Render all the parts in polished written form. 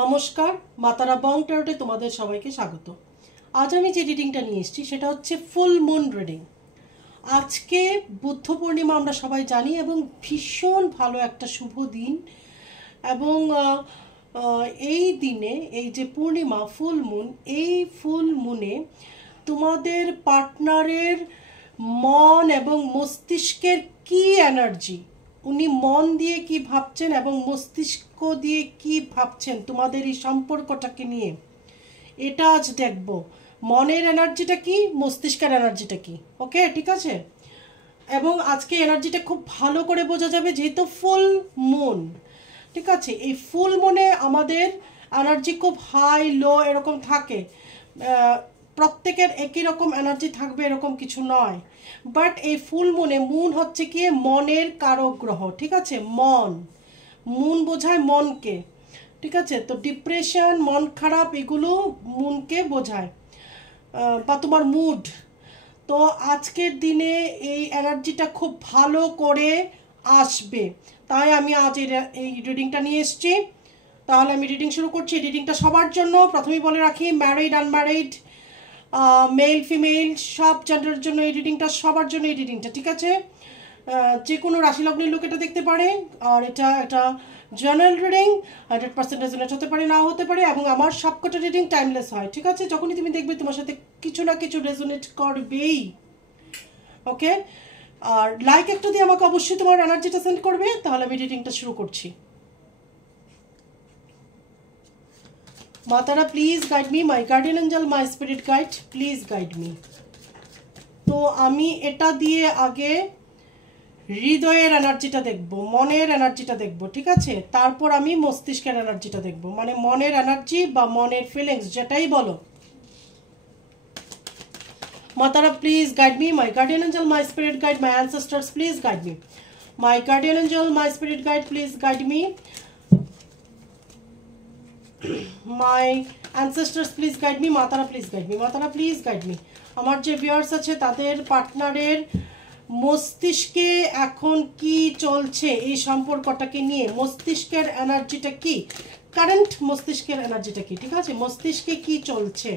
নমস্কার, মাতারা বং ট্যারোটে তোমাদের সবাইকে স্বাগত। আজ আমি যে রিডিংটা নিয়ে এসেছি সেটা হচ্ছে ফুল মুন রিডিং। আজকে বুদ্ধ পূর্ণিমা আমরা সবাই জানি এবং ভীষণ ভালো একটা শুভ দিন। এবং এই দিনে এই যে পূর্ণিমা ফুল মুন, এই ফুল মুনে তোমাদের পার্টনারের মন এবং মস্তিষ্কের কি এনার্জি, উনি মন দিয়ে কি ভাবছেন এবং মস্তিষ্ক দিয়ে কি ভাবছেন তোমাদের এই সম্পর্কটাকে নিয়ে, এটা আজ দেখব। মনের এনার্জিটা কি, মস্তিষ্কের এনার্জিটা কি। ওকে, ঠিক আছে। এবং আজকে এনার্জিটা খুব ভালো করে বোঝা যাবে যেহেতু ফুল মুন। ঠিক আছে, এই ফুল মুনে আমাদের এনার্জি খুব হাই লো এরকম থাকে। প্রত্যেকের একই রকম এনার্জি থাকবে এরকম কিছু নয়। বাট এই ফুল মুনে, মুন হচ্ছে কি মনের কারক গ্রহ। ঠিক আছে, মন, মুন বোঝায় মনকে। ঠিক আছে, তো ডিপ্রেশন, মন খারাপ, এগুলো মুনকে বোঝায়, বা তোমার মুড। তো আজকের দিনে এই এনার্জিটা খুব ভালো করে আসবে, তাই আমি আজ এই রিডিংটা নিয়ে এসেছি। তাহলে আমি রিডিং শুরু করছি। রিডিংটা সবার জন্য। প্রথমেই বলে রাখি, ম্যারিড আনম্যারিড, মেল ফিমেল সব জেন্ডারের জন্য এই রিডিংটা, সবার জন্য এই রিডিংটা। ঠিক আছে, যে কোনো রাশি লগ্নের লোক এটা দেখতে পারে। আর এটা একটা জেনারেল রিডিং, 100% রেজোনেট হতে পারে, নাও হতে পারে। এবং আমার সবকটা রিডিং টাইমলেস হয়। ঠিক আছে, যখনই তুমি দেখবে তোমার সাথে কিছু না কিছু রেজোনেট করবেই। ওকে, আর লাইক একটা দিয়ে আমাকে অবশ্যই তোমার এনার্জিটা সেন্ড করবে। তাহলে আমি রিডিংটা শুরু করছি। মাতারা please guide me, my guardian angel, my spirit guide, please guide me. তো আমি এটা দিয়ে আগে হৃদয়ের এনার্জিটা দেখব, মনের এনার্জিটা দেখব। ঠিক আছে, তারপর আমি মস্তিষ্কের এনার্জিটা দেখব, মানে মনের এনার্জি বা মনের ফিলিংস যেটাই বলো। মাতারা please guide me, my guardian angel, my spirit guide, my ancestors please guide me. My guardian angel, my spirit guide, please guide me. My ancestors please guide me. মাতারা প্লিজ গাইড মি, মাতারা please guide me. আমার যে viewers আছে তাদের পার্টনারের মস্তিষ্কে এখন কি চলছে এই সম্পর্কটাকে নিয়ে, মস্তিষ্কের এনার্জিটা কি, কারেন্ট মস্তিষ্কের এনার্জিটা কি। ঠিক আছে, মস্তিষ্কে কি চলছে।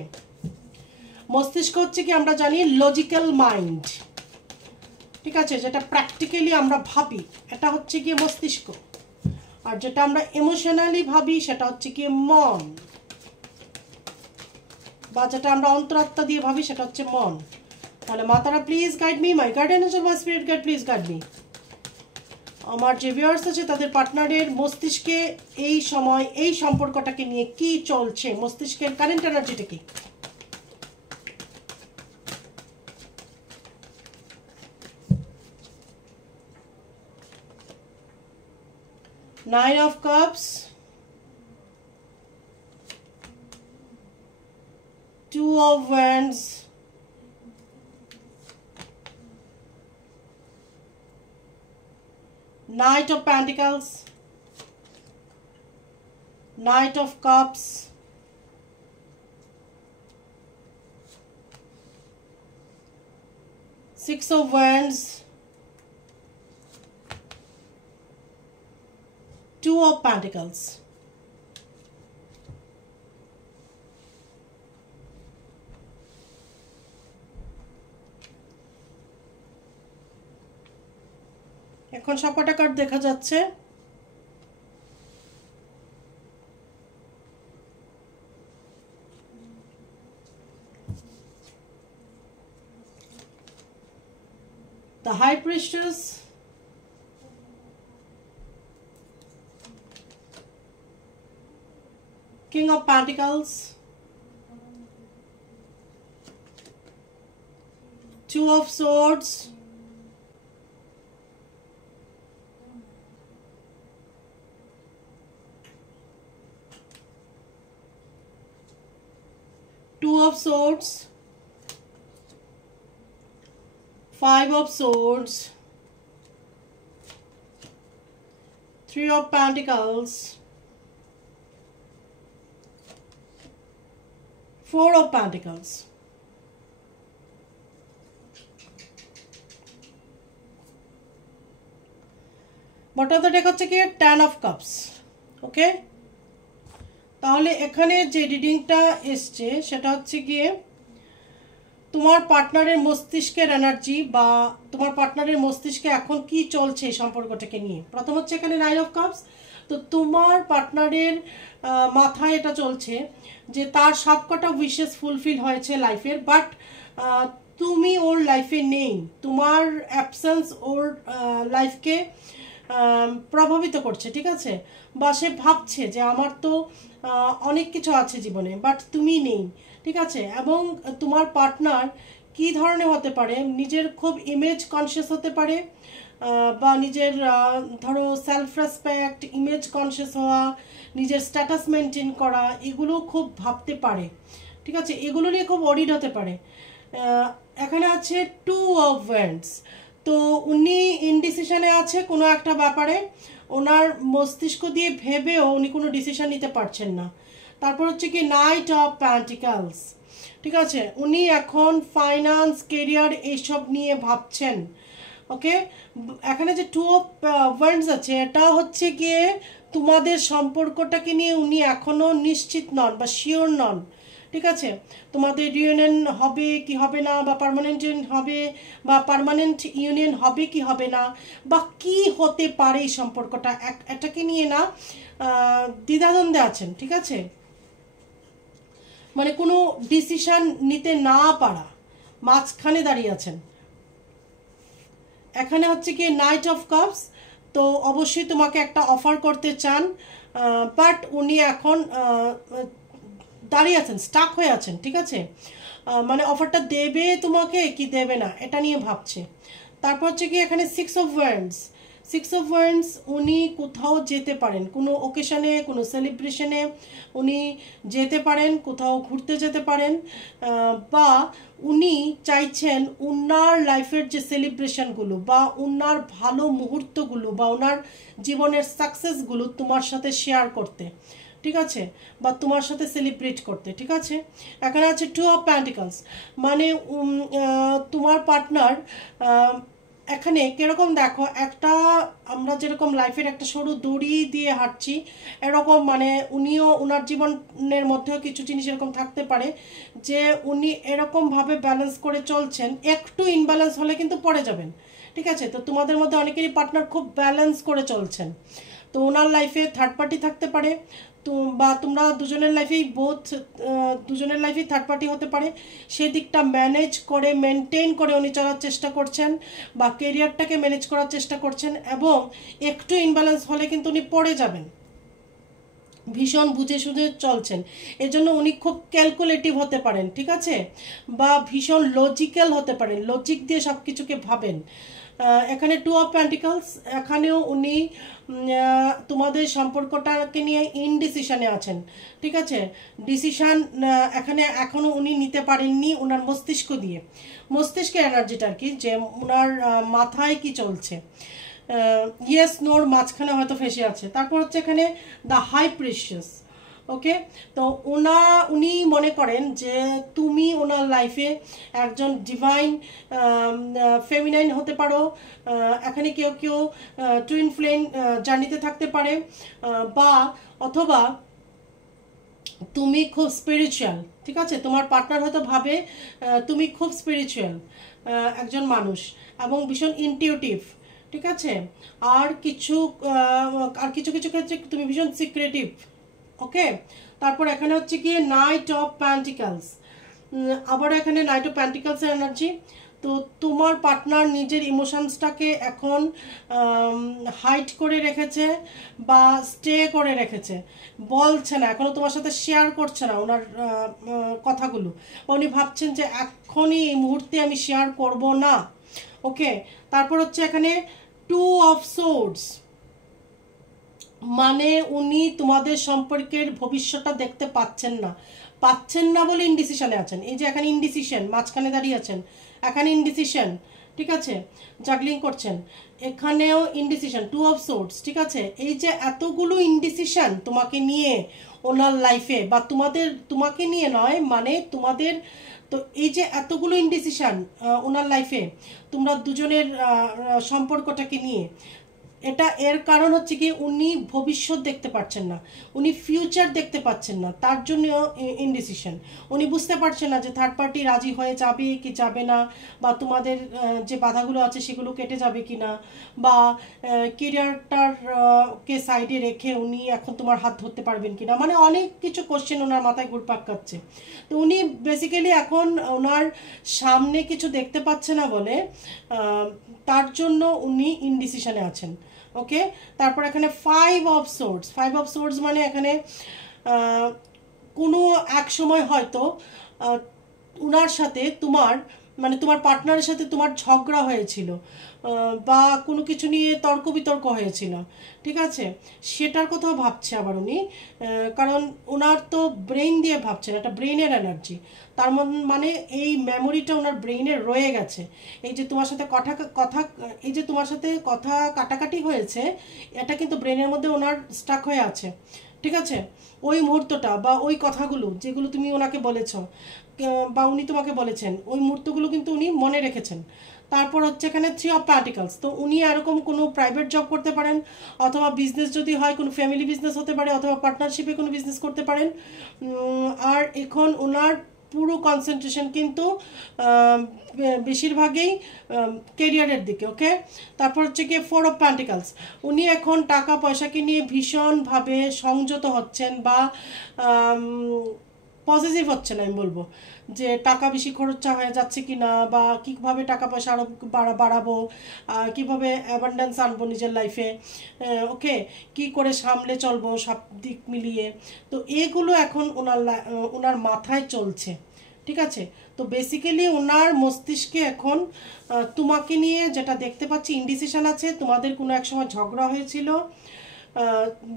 মস্তিষ্ক হচ্ছে কি আমরা জানি লজিক্যাল মাইন্ড। ঠিক আছে, যেটা প্র্যাকটিক্যালি আমরা ভাবি এটা হচ্ছে গিয়ে মস্তিষ্ক। আর যেটা আমরা ইমোশনালি ভাবি সেটা হচ্ছে গিয়ে মন, বা যেটা আমরা অন্তরাত্মা দিয়ে ভাবি সেটা হচ্ছে মন। তাহলে মাতারা please guide me, my guardian angel, my spirit guide, please guide me. আমার যে ভিউয়ার্স আছে তাদের পার্টনারের মস্তিষ্কে এই সময় এই সম্পর্কটাকে নিয়ে কি চলছে, মস্তিষ্কের কারেন্ট এনার্জিটা কি। Nine of Cups, Two of Wands, Knight of Pentacles, Knight of Cups, Six of Wands, Two of Pentacles. এখন সবকটা কার্ড দেখা যাচ্ছে। The High Priestess, King of Pentacles, Two of Swords, Two of Swords, Five of Swords, Three of Pentacles, Four of Pentacles. Bottom of the deck হচ্ছে কি 10 of cups. Okay, তাহলে এখানে যে রিডিংটা এসছে সেটা হচ্ছে গিয়ে তোমার পার্টনারের মস্তিষ্কের এনার্জি বা তোমার পার্টনারের মস্তিষ্কে এখন কি চলছে এই সম্পর্কটাকে নিয়ে। প্রথম হচ্ছে এখানে 9 অফ কাপস। তো তোমার পার্টনারের মাথায় এটা চলছে যে তার সবকটা উইশেস ফুলফিল হয়েছে লাইফের, বাট তুমি ওর লাইফে নেই, তোমার অ্যাবসেন্স ওর লাইফকে প্রভাবিত করছে, ঠিক আছে। বা সে ভাবছে যে আমার তো অনেক কিছু আছে জীবনে, বাট তুমি নেই, ঠিক আছে। এবং তোমার পার্টনার কি ধরনের হতে পারে, নিজের খুব ইমেজ কনসিয়াস হতে পারে, বা নিজের ধরো সেলফ রেসপেক্ট, ইমেজ কনসিয়াস হওয়া, নিজের স্ট্যাটাস মেনটেন করা, এগুলো খুব ভাবতে পারে, ঠিক আছে। এগুলো নিয়ে খুব অডিট হতে পারে। এখানে আছে 2 অফ ওয়ান্ডস। তো উনি ইনডিসিশনে আছে কোনো একটা ব্যাপারে, ওনার মস্তিষ্ক দিয়ে ভেবেও উনি কোনো ডিসিশন নিতে পারছেন না। তারপর হচ্ছে কি নাইট অফ প্যান্টিকলস, ঠিক আছে। উনি এখন ফাইন্যান্স, কেরিয়ার এইসব নিয়ে ভাবছেন, ওকে। এখানে যে 2 অফ ওয়ান্ডস আছে, এটা হচ্ছে গিয়ে তোমাদের সম্পর্কটাকে নিয়ে উনি এখনো নিশ্চিত নন বা শিওর নন, ঠিক আছে। তোমাদের ইউনিয়ন হবে কি হবে না, বা পার্মানেন্ট হবে, বা পার্মানেন্ট ইউনিয়ন হবে কি হবে না, বা কি হতে পারে এই সম্পর্কটা, এটাকে নিয়ে না দ্বিধাদ্বন্দ্বে আছেন, ঠিক আছে। মানে কোনো ডিসিশন নিতে না পারা, মাঝখানে দাঁড়িয়ে আছেন। এখানে হচ্ছে কি নাইট অফ কাপস। তো অবশ্যই তোমাকে একটা অফার করতে চান, বাট উনি এখন দাঁড়িয়ে আছেন, স্টাক হয়ে আছেন, ঠিক আছে। মানে অফারটা দেবে তোমাকে কি দেবে না এটা নিয়ে ভাবছে। তারপর হচ্ছে কি এখানে 6 অফ ওয়ান্ডস। 6 অফ ওয়ান্ডস, উনি কোথাও যেতে পারেন, কোনো ওকেশনে, কোনো সেলিব্রেশনে উনি যেতে পারেন, কোথাও ঘুরতে যেতে পারেন, বা উনি চাইছেন উনার লাইফের যে সেলিব্রেশনগুলো বা উনার ভালো মুহূর্তগুলো বা ওনার জীবনের সাকসেসগুলো তোমার সাথে শেয়ার করতে, ঠিক আছে, বা তোমার সাথে সেলিব্রেট করতে, ঠিক আছে। এখানে আছে 2 অফ প্যান্টিকলস। মানে তোমার পার্টনার এখানে কিরকম দেখো, একটা আমরা যেরকম লাইফের একটা সরু দড়ি দিয়ে হাঁটছি, এরকম মানে উনিও ওনার জীবনের মধ্যেও কিছু জিনিস এরকম থাকতে পারে যে উনি এরকমভাবে ব্যালেন্স করে চলছেন, একটু ইনব্যালেন্স হলে কিন্তু পড়ে যাবেন, ঠিক আছে। তো তোমাদের মধ্যে অনেকেরই পার্টনার খুব ব্যালেন্স করে চলছেন। তো ওনার লাইফে থার্ড পার্টি থাকতে পারে, তো বা তোমরা দুজনের লাইফেই দুজনের লাইফেই থার্ড পার্টি হতে পারে। সেদিকটা ম্যানেজ করে, মেনটেন করে উনি চলার চেষ্টা করছেন, বা কেরিয়ারটাকে ম্যানেজ করার চেষ্টা করছেন, এবং একটু ইনব্যালেন্স হলে কিন্তু উনি পড়ে যাবেন। ভীষণ বুঝে সুঝে চলছেন, এজন্য উনি খুব ক্যালকুলেটিভ হতে পারেন, ঠিক আছে, বা ভীষণ লজিক্যাল হতে পারেন, লজিক দিয়ে সব কিছুকে ভাবেন। এখানে 2 অফ প্যান্টিকলস, এখানেও উনি তোমাদের সম্পর্কটাকে নিয়ে ইনডিসিশনে আছেন, ঠিক আছে। ডিসিশন এখানে এখনও উনি নিতে পারেননি ওনার মস্তিষ্ক দিয়ে, মস্তিষ্কের এনার্জিটা আর কি, যে ওনার মাথায় কি চলছে, ইয়েস নোর মাঝখানে হয়তো ফেসে আছে। তারপর হচ্ছে এখানে দ্য হাই প্রিশিয়াস, ওকে। তো উনি মনে করেন যে তুমি ওনার লাইফে একজন ডিভাইন ফেমিনাইন হতে পারো। এখানে কেউ কেউ টুইন ফ্লেম জার্নিতে থাকতে পারে, বা অথবা তুমি খুব স্পিরিচুয়াল, ঠিক আছে। তোমার পার্টনার হয়তো ভাবে তুমি খুব স্পিরিচুয়াল একজন মানুষ এবং ভীষণ ইনটিউটিভ, ঠিক আছে। আর কিছু কিছু ক্ষেত্রে তুমি ভীষণ সিক্রেটিভ, ওকে। তারপর এখানে হচ্ছে কি নাইট অফ প্যান্টিকলস। আবার এখানে নাইট অফ প্যান্টিকলসের এনার্জি। তো তোমার পার্টনার নিজের ইমোশনসটাকে এখন হাইড করে রেখেছে বা স্টে করে রেখেছে, বলছে না, এখনও তোমার সাথে শেয়ার করছে না ওনার কথাগুলো। উনি ভাবছেন যে এখনই এই মুহূর্তে আমি শেয়ার করব না, ওকে। তারপর হচ্ছে এখানে 2 অফ সোর্ডস। মানে উনি তোমাদের সম্পর্কের ভবিষ্যৎটা দেখতে পাচ্ছেন না বলে ইনডিসিশনে আছেন। এই যে এখানে ইনডিসিশন, মাঝখানে দাঁড়িয়ে আছেন, এখানে ইনডিসিশন, ঠিক আছে, জাগলিং করছেন, এখানেও ইনডিসিশন, 2 অফ সোর্ডস, ঠিক আছে। এই যে এতগুলো ইনডিসিশন তোমাকে নিয়ে ওনার লাইফে, বা তোমাকে নিয়ে নয়, মানে তোমাদের, তো এই যে এতগুলো ইনডিসিশন ওনার লাইফে তোমরা দুজনের সম্পর্কটাকে নিয়ে, এটা এর কারণ হচ্ছে কি উনি ভবিষ্যৎ দেখতে পাচ্ছেন না, উনি ফিউচার দেখতে পাচ্ছেন না, তার জন্য ইনডিসিশন। উনি বুঝতে পারছেন না যে থার্ড পার্টি রাজি হয়ে যাবে কি যাবে না, বা তোমাদের যে বাধাগুলো আছে সেগুলো কেটে যাবে কি না, বা কেরিয়ারটার কে সাইডে রেখে উনি এখন তোমার হাত ধরতে পারবেন কি না, মানে অনেক কিছু কোশ্চেন ওনার মাথায় ঘুরপাক খাচ্ছে। তো উনি বেসিক্যালি এখন ওনার সামনে কিছু দেখতে পাচ্ছে না বলে তার জন্য উনি ইনডিসিশনে আছেন। ওকে, তারপর এখানে 5 অফ সোর্ডস মানে এখানে কোনো এক সময় হয়তো উনার সাথে তোমার মানে তোমার পার্টনারের সাথে তোমার ঝগড়া হয়েছিল, বা কোনো কিছু নিয়ে তর্ক বিতর্ক হয়েছিল, ঠিক আছে, সেটার কথাও ভাবছে আবার উনি। কারণ ওনার তো ব্রেন দিয়ে ভাবছেন, একটা ব্রেনের এনার্জি, তার মানে এই মেমোরিটা ওনার ব্রেইনে রয়ে গেছে। এই যে তোমার সাথে কথা কথা এই যে তোমার সাথে কথা কাটাকাটি হয়েছে, এটা কিন্তু ব্রেনের মধ্যে ওনার স্টাক হয়ে আছে, ঠিক আছে। ওই মুহূর্তটা বা ওই কথাগুলো যেগুলো তুমি ওনাকে বলেছ বা উনি তোমাকে বলেছেন, ওই মুহূর্তগুলো কিন্তু উনি মনে রেখেছেন। তারপর হচ্ছে এখানে 3 অফ পেন্টিকলস, তো উনি এরকম কোনো প্রাইভেট জব করতে পারেন, অথবা বিজনেস যদি হয় কোনো ফ্যামিলি বিজনেস হতে পারে, অথবা পার্টনারশিপে কোনো বিজনেস করতে পারেন। আর এখন ওনার পুরো কনসেন্ট্রেশন কিন্তু বেশিরভাগই কেরিয়ারের দিকে। ওকে, তারপর হচ্ছে কি 4 অফ পেন্টিকলস, উনি এখন টাকা পয়সাকে নিয়ে ভীষণভাবে সংযত হচ্ছেন, বা পজিটিভ হচ্ছেন, আমি বলবো যে টাকা বেশি খরচা হয়ে যাচ্ছে কি না, বা কীভাবে টাকা পয়সা আরও বাড়াবো, কীভাবে অ্যাবান্ডেন্স আনবো নিজের লাইফে, ওকে, কি করে সামলে চলবো সব দিক মিলিয়ে। তো এগুলো এখন ওনার মাথায় চলছে, ঠিক আছে। তো বেসিক্যালি ওনার মস্তিষ্কে এখন তোমাকে নিয়ে যেটা দেখতে পাচ্ছি ইনডিসিশন আছে, তোমাদের কোনো এক সময় ঝগড়া হয়েছিল,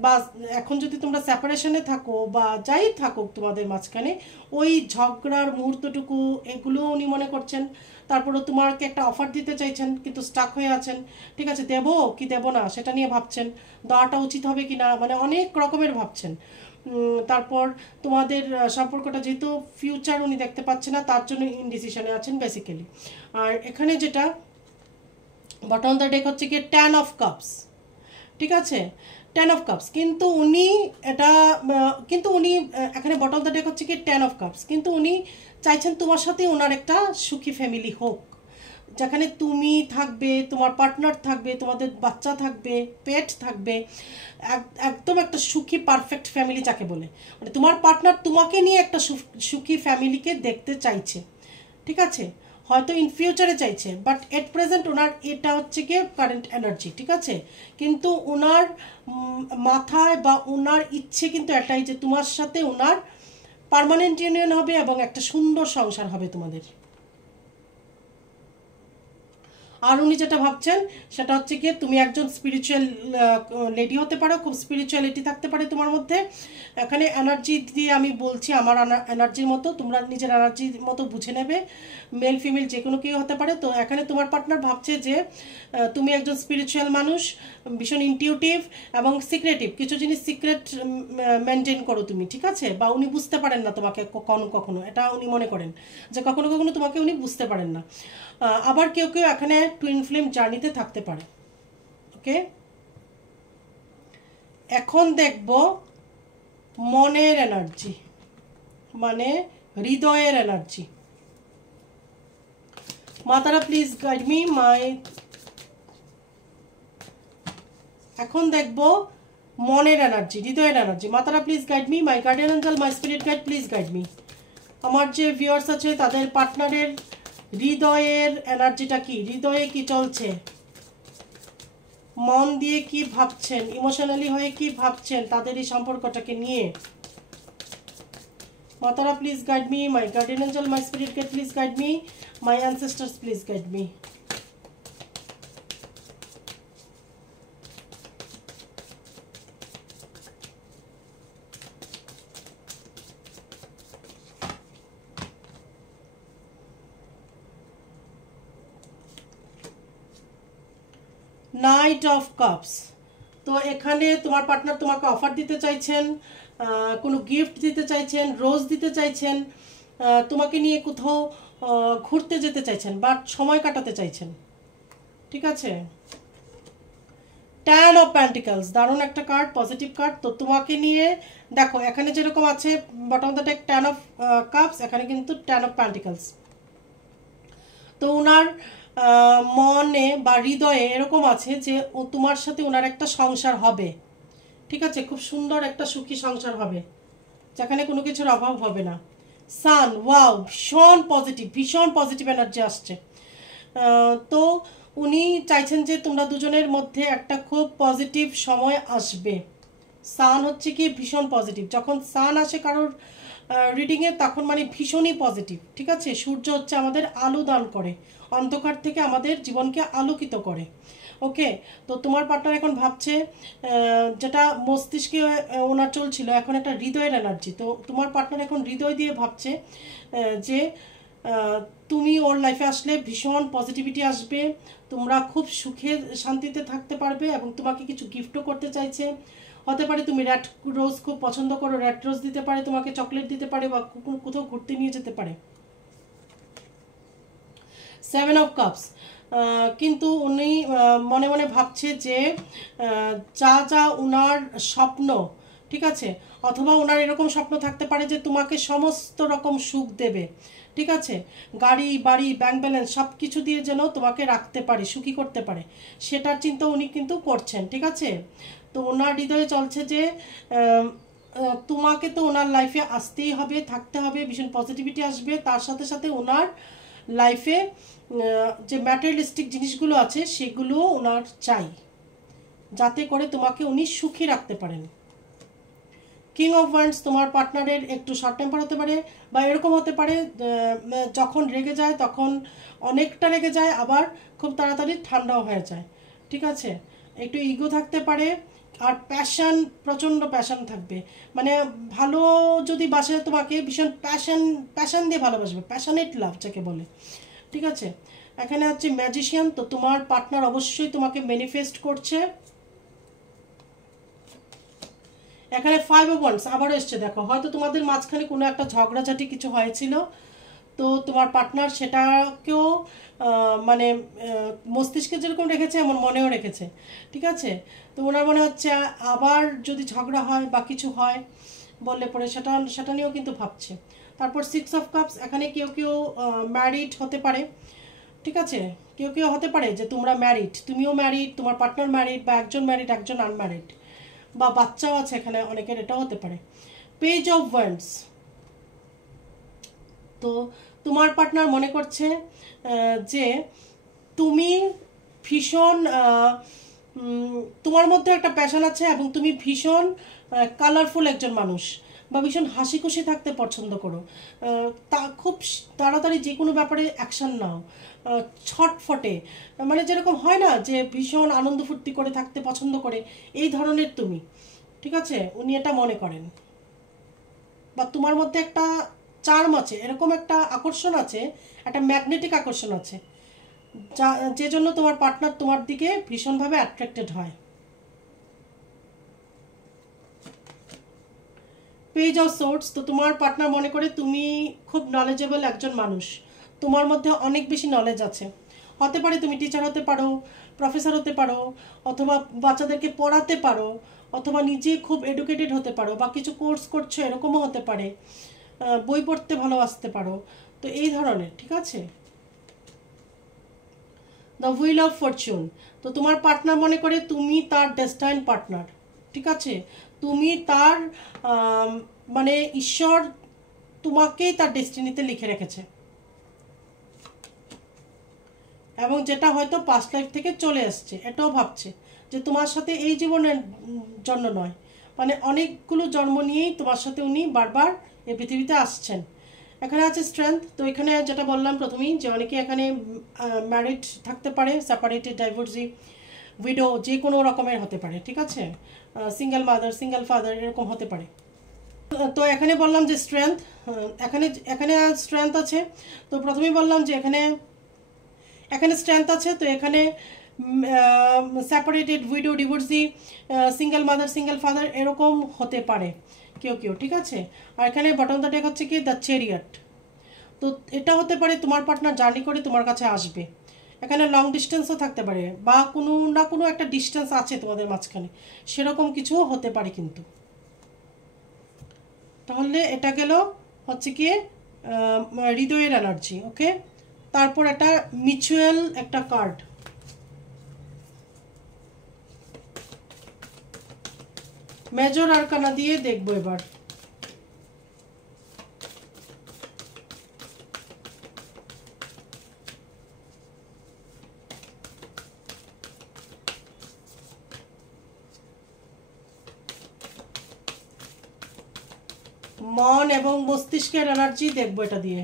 বা এখন যদি তোমরা সেপারেশনে থাকো বা যাই থাকুক তোমাদের মাঝখানে, ওই ঝগড়ার মুহূর্তটুকু এগুলো উনি মনে করছেন। তারপরে তোমাকে একটা অফার দিতে চাইছেন কিন্তু স্টাক হয়ে আছেন, ঠিক আছে, দেবো কি দেবো না সেটা নিয়ে ভাবছেন, দেওয়াটা উচিত হবে কি না, মানে অনেক রকমের ভাবছেন। তারপর তোমাদের সম্পর্কটা যেহেতু ফিউচার উনি দেখতে পাচ্ছে না, তার জন্য ইনডিসিশনে আছেন বেসিক্যালি। আর এখানে যেটা বটম অফ দ্য ডেক হচ্ছে কি 10 অফ কাপস, ঠিক আছে, 10 অফ কাপস, কিন্তু উনি এটা কিন্তু উনি এখানে বটল দ্য ডেক হচ্ছে কি 10 অফ কাপস, কিন্তু উনি চাইছেন তোমার সাথে ওনার একটা সুখী ফ্যামিলি হোক, যেখানে তুমি থাকবে, তোমার পার্টনার থাকবে, তোমাদের বাচ্চা থাকবে, পেট থাকবে, একদম একটা সুখী পারফেক্ট ফ্যামিলি যাকে বলে, মানে তোমার পার্টনার তোমাকে নিয়ে একটা সুখী ফ্যামিলিকে দেখতে চাইছে, ঠিক আছে, হয়তো ইন ফিউচারে চাইছে, বাট এট প্রেজেন্ট ওনার এটা হচ্ছে গিয়ে কারেন্ট এনার্জি, ঠিক আছে। কিন্তু ওনার মাথায় বা ওনার ইচ্ছে কিন্তু এটাই যে তোমার সাথে ওনার পার্মানেন্ট ইউনিয়ন হবে এবং একটা সুন্দর সংসার হবে তোমাদের। আর উনি যেটা ভাবছেন সেটা হচ্ছে কি তুমি একজন স্পিরিচুয়াল লেডি হতে পারো, খুব স্পিরিচুয়ালিটি থাকতে পারে তোমার মধ্যে। এখানে এনার্জি দিয়ে আমি বলছি আমার এনার্জির মতো, তোমরা নিজের এনার্জির মতো বুঝে নেবে, মেল ফিমেল যে কোনো কেউ হতে পারে। তো এখানে তোমার পার্টনার ভাবছে যে তুমি একজন স্পিরিচুয়াল মানুষ, ভীষণ ইনটিউটিভ এবং সিক্রেটিভ, কিছু জিনিস সিক্রেট মেনটেন করো তুমি, ঠিক আছে, বা উনি বুঝতে পারেন না তোমাকে কখনো কখনো, এটা উনি মনে করেন যে কখনো কখনো তোমাকে উনি বুঝতে পারেন না। আবার কেউ কেউ এখানে টুইন ফ্লেম জার্নিতে থাকতে পারে। ওকে, এখন দেখব মনের এনার্জি, মানে হৃদয়ের এনার্জি। মাতারা প্লিজ গাইড মি মাই, এখন দেখব মনের এনার্জি, হৃদয়ের এনার্জি। মাতারা please guide me, my guardian angel, my spirit guide please guide me. আমার যে ভিউয়ার্স আছে তাদের পার্টনারের হৃদয়ের এনার্জিটা কি, হৃদয়ে কি চলছে, মন দিয়ে কি ভাবছেন, ইমোশনালি হয়ে কি ভাবছেন তাদের এই সম্পর্কটাকে নিয়ে। মাতারা please guide me, my guardian angel, my spirit guide please guide me, my ancestors please guide me. Knight of cups, তো এখানে তোমার পার্টনার তোমাকে অফার দিতে চাইছেন, কোনো গিফট দিতে চাইছেন, রোজ দিতে চাইছেন, তোমাকে নিয়ে কোথাও ঘুরতে যেতে চাইছেন, বাট সময় কাটাতে চাইছেন, ঠিক আছে। 10 অফ প্যান্টিকলস, দারুণ একটা কার্ড, পজিটিভ কার্ড। তো তোমাকে নিয়ে দেখো এখানে যেরকম আছে bottom of the deck 10 of cups, এখানে কিন্তু 10 অফ প্যান্টিকলস। তো ওনার মনে বা হৃদয়ে এরকম আছে যে ও তোমার সাথে ওনার একটা সংসার হবে, ঠিক আছে, খুব সুন্দর একটা সুখী সংসার হবে যেখানে কোনো কিছুর অভাব হবে না। সান, ওয়াও, ভীষণ পজিটিভ এনার্জি আসছে। তো উনি চাইছেন যে তোমরা দুজনের মধ্যে একটা খুব পজিটিভ সময় আসবে। সান হচ্ছে কি ভীষণ পজিটিভ, যখন সান আসে কারোর রিডিংয়ে তখন মানে ভীষণই পজিটিভ, ঠিক আছে। সূর্য হচ্ছে আমাদের আলো দান করে, অন্ধকার থেকে আমাদের জীবনকে আলোকিত করে। ওকে, তো তোমার পার্টনার এখন ভাবছে যেটা মস্তিষ্কে ওনার চলছিল, এখন একটা হৃদয়ের এনার্জি। তো তোমার পার্টনার এখন হৃদয় দিয়ে ভাবছে যে তুমি ওর লাইফে আসলে ভীষণ পজিটিভিটি আসবে, তোমরা খুব সুখে শান্তিতে থাকতে পারবে, এবং তোমাকে কিছু গিফটও করতে চাইছে। হতে পারে তুমি রেড রোজ খুব পছন্দ করো, রেড রোজ দিতে পারে, তোমাকে চকলেট দিতে পারে, বা কোথাও ঘুরতে নিয়ে যেতে পারে। 7 অফ কাপস, কিন্তু উনি মনে মনে ভাবছে যে যা যা উনার স্বপ্ন, ঠিক আছে, অথবা ওনার এরকম স্বপ্ন থাকতে পারে যে তোমাকে সমস্ত রকম সুখ দেবে, ঠিক আছে, গাড়ি বাড়ি ব্যাংক ব্যালেন্স সব কিছু দিয়ে যেন তোমাকে রাখতে পারে, সুখী করতে পারে, সেটার চিন্তা উনি কিন্তু করছেন, ঠিক আছে। তো ওনার হৃদয়ে চলছে যে তোমাকে তো ওনার লাইফে আসতেই হবে, থাকতে হবে, ভীষণ পজিটিভিটি আসবে, তার সাথে সাথে ওনার লাইফে যে ম্যাটেরিয়ালিস্টিক জিনিসগুলো আছে সেগুলো ওনার চাই, যাতে করে তোমাকে উনি সুখী রাখতে পারেন। কিং অফ ওয়ান্ডস, তোমার পার্টনারের একটু শর্ট টেম্পার হতে পারে, বা এরকম হতে পারে যখন রেগে যায় তখন অনেকটা রেগে যায়, আবার খুব তাড়াতাড়ি ঠান্ডাও হয়ে যায়, ঠিক আছে। একটু ইগো থাকতে পারে, আর প্রচণ্ড প্যাশন থাকবে, মানে ভালো যদি বাসে তোমাকে ভীষণ প্যাশন দিয়ে ভালোবাসবে, প্যাশনেট লাভ যাকে বলে, ঠিক আছে। এখানে হচ্ছে ম্যাজিশিয়ান, তো তোমার পার্টনার অবশ্যই তোমাকে ম্যানিফেস্ট করছে। এখানে 5 অফ ওয়ান্ডস আবারও এসছে, দেখো হয়তো তোমাদের মাঝখানে কোনো একটা ঝগড়াঝাটি কিছু হয়েছিল, তো তোমার পার্টনার সেটাকেও মানে মস্তিষ্কে যেরকম রেখেছে এমন মনেও রেখেছে, ঠিক আছে। তো ওনার মনে হচ্ছে আবার যদি ঝগড়া হয় বা কিছু হয় বললে পরে সেটা নিয়েও কিন্তু ভাবছে। তারপর 6 অফ কাপস, এখানে কেউ কেউ ম্যারিড হতে পারে, ঠিক আছে, কেউ কেউ হতে পারে যে তোমরা ম্যারিড, তুমিও ম্যারিড, তোমার পার্টনার ম্যারিড, বা একজন ম্যারিড একজন আনম্যারিড, বা বাচ্চাও আছে এখানে অনেকের, এটাও হতে পারে। পেজ অফ ওয়ান্ডস, তো তোমার পার্টনার মনে করছে যে তুমি ভীষণ তোমার মধ্যে একটা প্যাশন আছে, এবং তুমি ভীষণ কালারফুল একজন মানুষ, বা ভীষণ হাসি খুশি থাকতে পছন্দ করো, তা খুব তাড়াতাড়ি যে কোনো ব্যাপারে অ্যাকশন নাও, ছটফটে, মানে যেরকম হয় না যে ভীষণ আনন্দ ফুর্তি করে থাকতে পছন্দ করে, এই ধরনের তুমি, ঠিক আছে, উনি এটা মনে করেন। বা তোমার মধ্যে একটা চার্ম আছে, এরকম একটা আকর্ষণ আছে, একটা ম্যাগনেটিক আকর্ষণ আছে, যা যে জন্য তোমার পার্টনার তোমার দিকে ভীষণভাবে অ্যাট্রাক্টেড হয়। পেজ অফ সোর্স, তো তোমার পার্টনার মনে করে তুমি খুব নলেজেবল একজন মানুষ, তোমার মধ্যে অনেক বেশি নলেজ আছে, হতে পারে তুমি টিচার হতে পারো, প্রফেসর হতে পারো, অথবা বাচ্চাদেরকে পড়াতে পারো, অথবা নিজে খুব এডুকেটেড হতে পারো, বা কিছু কোর্স করছো এরকমও হতে পারে, বই পড়তে ভালোবাসতে পারো, তো এই ধরনের, ঠিক আছে। দ্য হুইল অফ ফরচুন, তো তোমার পার্টনার মনে করে তুমি তার ডেস্টাইন পার্টনার, ঠিক আছে, তুমি তার মানে ঈশ্বর তোমাকেই তার ডেস্টিনিতে লিখে রেখেছে, এবং যেটা হয়তো পাস্ট লাইফ থেকে চলে আসছে, এটাও ভাবছে যে তোমার সাথে এই জীবনের জন্য নয়, মানে অনেকগুলো জন্ম নিয়েই তোমার সাথে উনি বারবার এই পৃথিবীতে আসছেন। এখানে আছে স্ট্রেংথ, তো এখানে যেটা বললাম প্রথমেই যে অনেকে এখানে ম্যারিড থাকতে পারে, সেপারেটেড, ডাইভোর্সি, উইডো, যে কোনো রকমের হতে পারে, ঠিক আছে, সিঙ্গেল মাদার, সিঙ্গেল ফাদার, এরকম হতে পারে। তো এখানে বললাম যে স্ট্রেংথ, এখানে এখানে স্ট্রেংথ আছে, তো প্রথমেই বললাম যে এখানে এখানে স্ট্রেংথ আছে, তো এখানে separated, widow, divorcee, single mother, single father, এরকম হতে পারে কেউ কেউ, ঠিক আছে। আর এখানে বটম দ্য ডেক হচ্ছে কি দ্য চ্যারিয়ট, তো এটা হতে পারে তোমার পার্টনার জার্নি করে তোমার কাছে আসবে, এখানে লং ডিস্টেন্সও থাকতে পারে, বা কোনো না কোনো একটা ডিস্টেন্স আছে তোমাদের মাঝখানে, সেরকম কিছু হতে পারে কিন্তু। তাহলে এটা গেল হচ্ছে কি হৃদয়ের এনার্জি। ওকে, তারপর একটা মিউচুয়াল একটা কার্ড, মেজর আরকানা দিয়ে দেখবো এবার। মন এবং মস্তিষ্কের এনার্জি দেখবো এটা দিয়ে।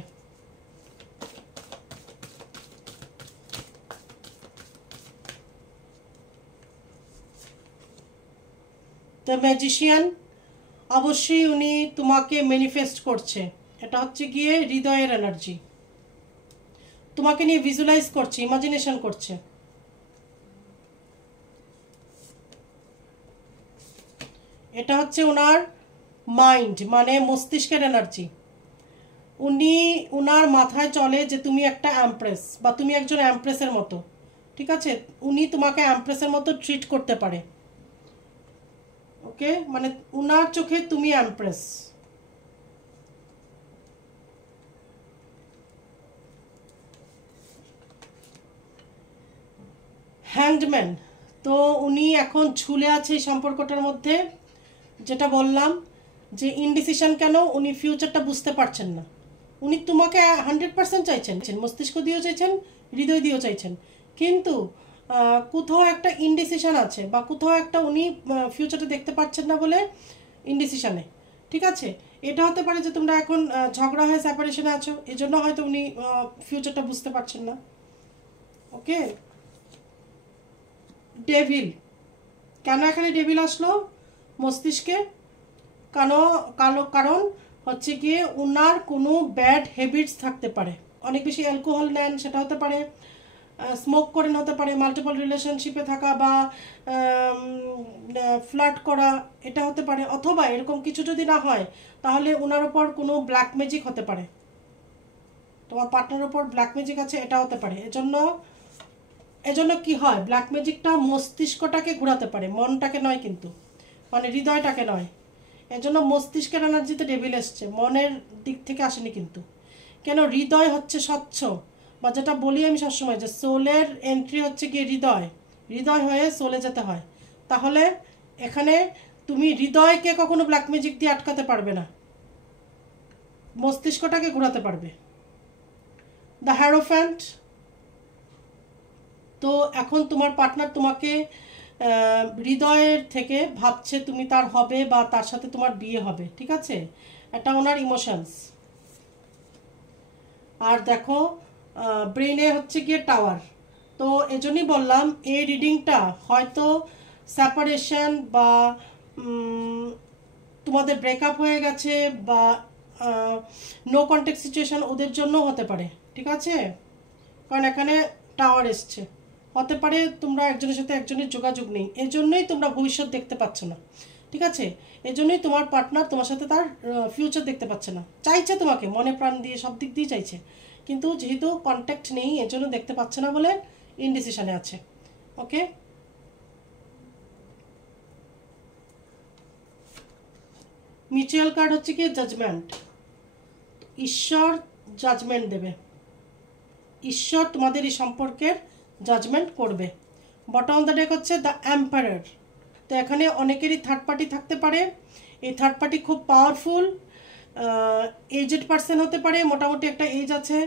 দ্য ম্যাজিশিয়ান, অবশ্যই উনি তোমাকে ম্যানিফেস্ট করছে, এটা হচ্ছে গিয়ে হৃদয়ের এনার্জি, তোমাকে নিয়ে ভিজুয়ালাইজ করছে, ইমাজিনেশন করছে। এটা হচ্ছে ওনার মাইন্ড মানে মস্তিষ্কের এনার্জি। উনি ওনার মাথায় চলে যে তুমি একটা অ্যাম্প্রেস বা তুমি একজন অ্যাম্প্রেসের মতো, ঠিক আছে, উনি তোমাকে অ্যাম্প্রেসের মতো ট্রিট করতে পারে। ওকে, মানে ওনার চোখে তুমি অ্যাম্প্রেস। হ্যান্ডম্যান, তো উনি এখন ঝুলে আছে এই সম্পর্কটার মধ্যে, যেটা বললাম যে ইনডিসিশন কেন, উনি ফিউচারটা বুঝতে পারছেন না। উনি তোমাকে 100% চাইছেন, মস্তিষ্ক দিয়েও চাইছেন, হৃদয় দিয়েও চাইছেন, কিন্তু কোথাও একটা ইনডিসিশন আছে, বা কোথাও একটা উনি ফিউচারটা দেখতে পাচ্ছেন না বলে ইনডিসিশনে। ঠিক আছে, এটা হতে পারে যে তোমরা এখন ঝগড়া হয়ে সেপারেশনে আছো, এই জন্য হয়তো উনি ফিউচারটা বুঝতে পারছেন না। ওকে, ডেভিল, কেন এখানে ডেভিল আসলো মস্তিষ্কে? কারণ হচ্ছে গিয়ে ওনার কোনো ব্যাড হ্যাবিটস থাকতে পারে, অনেক বেশি অ্যালকোহল নেন, সেটা হতে পারে, স্মোক করেন হতে পারে, মাল্টিপল রিলেশনশিপে থাকা বা ফ্লার্ট করা, এটা হতে পারে, অথবা এরকম কিছু যদি না হয় তাহলে ওনার ওপর কোনো ব্ল্যাক ম্যাজিক হতে পারে, তোমার পার্টনার ওপর ব্ল্যাক ম্যাজিক আছে, এটা হতে পারে। এজন্য কি হয়, ব্ল্যাক ম্যাজিকটা মস্তিষ্কটাকে ঘোরাতে পারে, মনটাকে নয় কিন্তু, মানে হৃদয়টাকে নয়। এজন্য মস্তিষ্কের এনার্জিতে ডেভিল এসছে, মনের দিক থেকে আসেনি কিন্তু। কেন, হৃদয় হচ্ছে স্বচ্ছ, বা যেটা বলি আমি সবসময় যে সোলের এন্ট্রি হচ্ছে গিয়ে হৃদয়, হৃদয় হয়ে সোলে যেতে হয়। তাহলে এখানে তুমি হৃদয়কে কখনো ব্ল্যাক ম্যাজিক দিয়ে আটকাতে পারবে না, মস্তিষ্কটাকে ঘোরাতে পারবে। দ্য হ্যারোফ্যান্ট, তো এখন তোমার পার্টনার তোমাকে হৃদয়ের থেকে ভাবছে তুমি তার হবে, বা তার সাথে তোমার বিয়ে হবে, ঠিক আছে, এটা ওনার ইমোশনস। আর দেখো ব্রেনে হচ্ছে গিয়ে টাওয়ার, তো এজন্যই বললাম এই রিডিংটা হয়তো সেপারেশন বা তোমাদের ব্রেকআপ হয়ে গেছে, বা নো কন্ট্যাক্ট সিচুয়েশন ওদের জন্য হতে পারে, ঠিক আছে, কারণ এখানে টাওয়ার এসছে। হতে পারে তোমরা একজনের সাথে একজনের যোগাযোগ নেই, এজন্যই তোমরা ভবিষ্যৎ দেখতে পাচ্ছ না, ঠিক আছে, এজন্যই তোমার পার্টনার তোমার সাথে তার ফিউচার দেখতে পাচ্ছে না, চাইছে তোমাকে মনে প্রাণ দিয়ে সব দিক দিয়ে চাইছে, কিন্তু যেহেতু কন্ট্যাক্ট নেই এজন্য দেখতে পাচ্ছে না বলে ইনডিসিশনে আছে। ওকে, মিউচুয়াল কার্ড হচ্ছে কি জাজমেন্ট, ঈশ্বর জাজমেন্ট দেবে, ঈশ্বর তোমাদের এই সম্পর্কের জাজমেন্ট করবে। বটম অফ দ্য ডেক হচ্ছে দ্য এম্পায়ার, তো এখানে অনেকেরই থার্ড পার্টি থাকতে পারে, এই থার্ড পার্টি খুব পাওয়ারফুল, এজেড পার্সন হতে পারে, মোটামুটি একটা এজ আছে,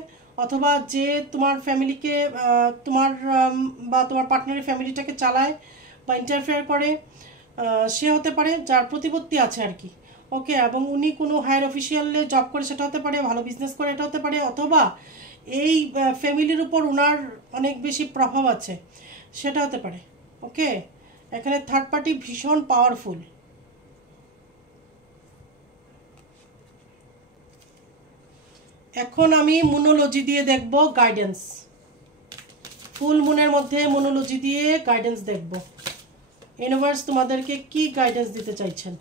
অথবা যে তোমার ফ্যামিলিকে তোমার বা তোমার পার্টনারের ফ্যামিলিটাকে চালায় বা ইন্টারফেয়ার করে, সে হতে পারে, যার প্রতিপত্তি আছে আর কি। ওকে, এবং উনি কোনো হায়ার অফিসিয়ালে জব করে, সেটা হতে পারে, ভালো বিজনেস করে, এটা হতে পারে, অথবা এই ফ্যামিলির উপর ওনার অনেক বেশি প্রভাব আছে, সেটা হতে পারে। ওকে, এখানে থার্ড পার্টি ভীষণ পাওয়ারফুল। এখন আমি মুনোলজি দিয়ে দেখব গাইডেন্স, ফুল মুনের মধ্যে মুনোলজি দিয়ে গাইডেন্স দেখব, ইউনিভার্স তোমাদেরকে কি গাইডেন্স দিতে চাইছেন।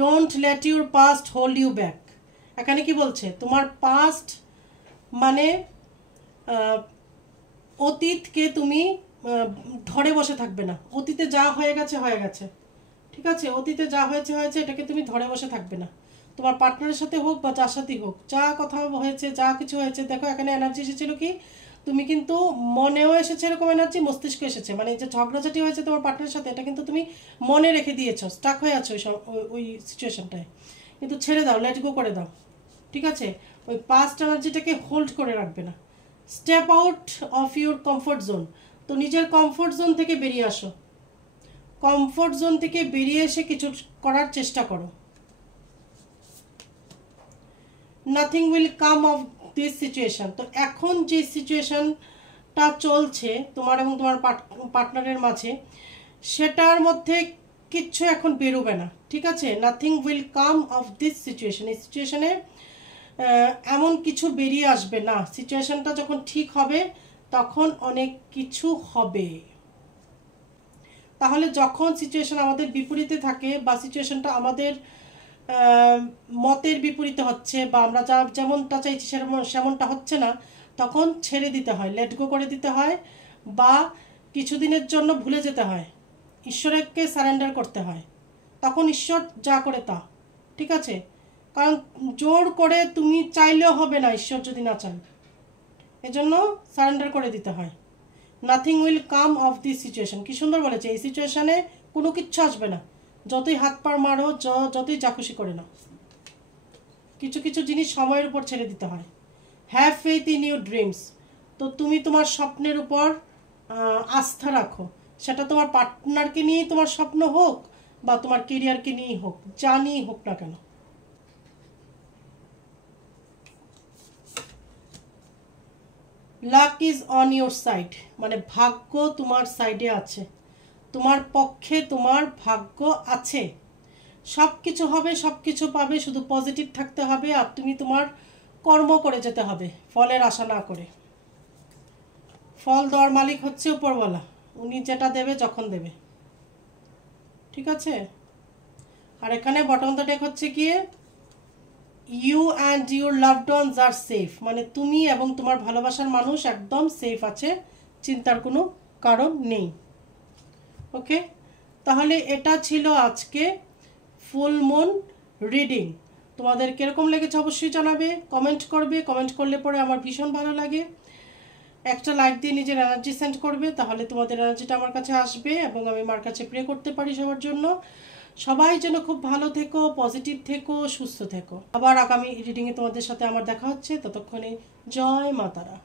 Don't let your past hold you back. এখানে কি বলছে, তোমার পাস্ট মানে অতীতকে তুমি ধরে বসে থাকবে না। অতীতে যা হয়ে গেছে হয়ে গেছে, ঠিক আছে? অতীতে যা হয়েছে হয়েছে, এটাকে তুমি ধরে বসে থাকবে না। তোমার পার্টনারের সাথে হোক বা যার সাথেই হোক, যা কথা হয়েছে, যা কিছু হয়েছে, দেখো এখানে এনার্জি এসেছিল কি, তুমি কিন্তু মনেও এসেছে এরকম এনার্জি, মস্তিষ্ক এসেছে, মানে যে ঝগড়াঝাটি হয়েছে তোমার পার্টনারের সাথে, এটা কিন্তু তুমি মনে রেখে দিয়েছো, স্টাক হয়ে আছো ওই সিচুয়েশনটায়। কিন্তু ছেড়ে দাও, লেট গো করে দাও, ঠিক আছে? ওই পাস্ট এনার্জিটাকে হোল্ড করে রাখবে না। Step out of your comfort zone. তো নিজের কমফোর্ট জোন থেকে বেরিয়ে আসো, কমফোর্ট জোন থেকে বেরিয়ে এসে কিছু করার চেষ্টা করো। Nothing will come of this situation. তো এখন যে সিচুয়েশনটা চলছে তোমার এবং তোমার পার্টনারের মাঝে, সেটার মধ্যে কিচ্ছু এখন বেরোবে না, ঠিক আছে? Nothing will come of this situation. এই সিচুয়েশনে এমন কিছু বেরিয়ে আসবে না। সিচুয়েশনটা যখন ঠিক হবে তখন অনেক কিছু হবে। তাহলে যখন সিচুয়েশন আমাদের বিপরীতে থাকে বা সিচুয়েশনটা আমাদের মতের বিপরীতে হচ্ছে বা আমরা যেমনটা চাইছি সেমনটা হচ্ছে না, তখন ছেড়ে দিতে হয়, লেট গো করে দিতে হয়, বা কিছুদিনের জন্য ভুলে যেতে হয়, ঈশ্বরকে সারেন্ডার করতে হয়। তখন ঈশ্বর যা করে তা, ঠিক আছে? কারণ জোর করে তুমি চাইলেও হবে না, ঈশ্বর যদি না চান। এজন্য সারেন্ডার করে দিতে হয়। Nothing will come of this situation. কি সুন্দর বলেছে, এই সিচুয়েশনে কোনো কিচ্ছু আসবে না, যতই হাত পা মারো, যতই যা খুশি করে নাও। কিছু কিছু জিনিস সময়ের উপর ছেড়ে দিতে হয়। Have faith in your dreams. তো তুমি তোমার স্বপ্নের উপর আস্থা রাখো, সেটা তোমার পার্টনারকে নিয়েই তোমার স্বপ্ন হোক বা তোমার কেরিয়ারকে নিয়েই হোক, যা নিয়েই হোক না কেন। Lakh is on your side, মানে ভাগ্য তোমার সাইডে আছে, তোমার পক্ষে তোমার ভাগ্য আছে। সব কিছু হবে, সব কিছু পাবে, শুধু পজিটিভ থাকতে হবে আর তুমি তোমার কর্ম করে যেতে হবে, ফলের আশা না করে। ফল দেওয়ার মালিক হচ্ছে উপরওয়ালা, উনি যেটা দেবে যখন দেবে, ঠিক আছে? আর এখানে বটম দ্য ডেক হচ্ছে গিয়ে you and your loved ones are safe, মানে তুমি এবং তোমার ভালোবাসার মানুষ একদম সেফ আছে, চিন্তার কোনো কারণ নেই। ওকে, তাহলে এটা ছিল আজকে ফুল মুন রিডিং। তোমাদের কিরকম লেগেছে অবশ্যই জানাবে, কমেন্ট করবে। কমেন্ট করলে পরে আমার ভীষণ ভালো লাগে। একটা লাইক দিয়ে নিজের এনার্জি সেন্ড করবে, তাহলে তোমাদের এনার্জিটা আমার কাছে আসবে এবং আমি মার কাছে প্রে করতে পারি সবার জন্য। সবাই যেন খুব ভালো থেকো, পজিটিভ থেকো, সুস্থ থেকো। আবার আগামী রিডিংয়ে তোমাদের সাথে আমার দেখা হচ্ছে, ততক্ষণে জয় মা তারা।